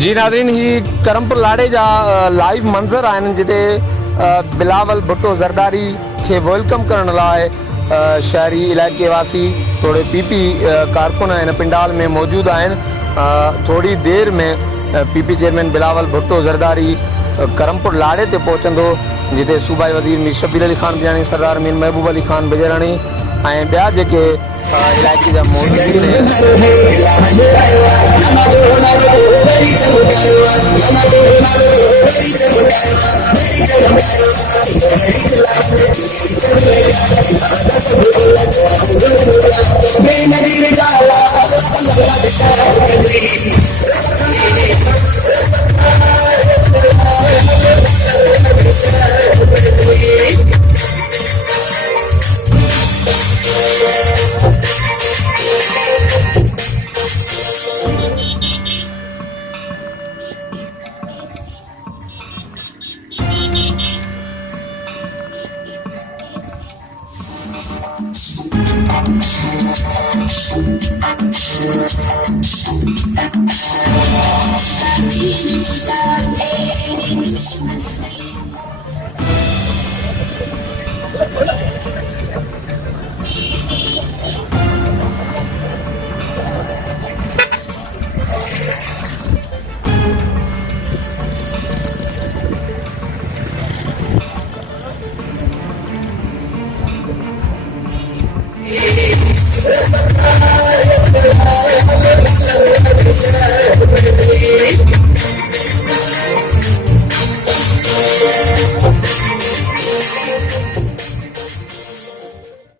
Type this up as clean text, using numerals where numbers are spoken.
जी नाज़रीन, ही करमपुर लाड़े जा लाइव मंज़र आहिनि जिते बिलावल भुट्टो ज़रदारी खे वेलकम करण लाइ शहरी इलाइक़े वासी थोड़े पीपी कारकुन इन पिंडाल में मौजूद आहिनि। थोड़ी देर में पीपी चेयरमैन बिलावल भुट्टो ज़रदारी करमपुर लाड़े ते पहुचंदो, जिते सूबाई वज़ीर मीर शब्बीर अली ख़ान बियाणी, सरदार मीर महबूब अली ख़ान बिजराणी ऐं ॿिया जेके इलाइक़े जा मौजूदीन